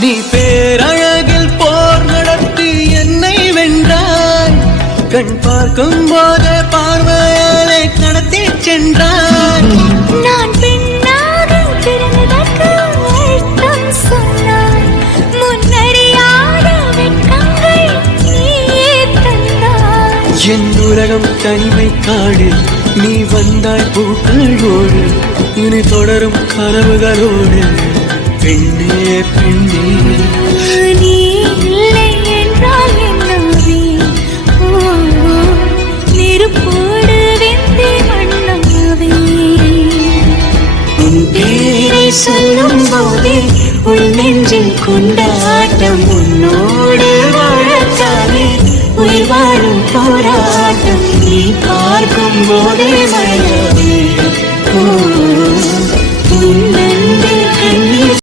நீ பேரழகில் போர் நடத்தி என்னை வென்றாய். கண் பார்க்கும் போது பார்வையாலே கடத்தி சென்றாய். நான் பெண்ணாக பிறந்ததற்கு அர்த்தம் சொன்னாய். முன்னறியாத வெட்கங்கள் நீயே தந்தாய். என் உலகம் தனிமை காடு, நீ வந்தாய் பூக்களோடு. இனி தொடரும் கனவுகளோடு பெண்ணே பெண்ணே. நீ இல்லை என்றால் என்னாவே நெருப்போடு வெந்தே மண்ணாவே. உன் பேரை சொல்லும் போதே உள் நெஞ்சில் கொண்டாட்டம். உன்னோடு வாழத்தானே உயிர் வாழும் போராட்டம். நீ பார்க்கும் போதே மழை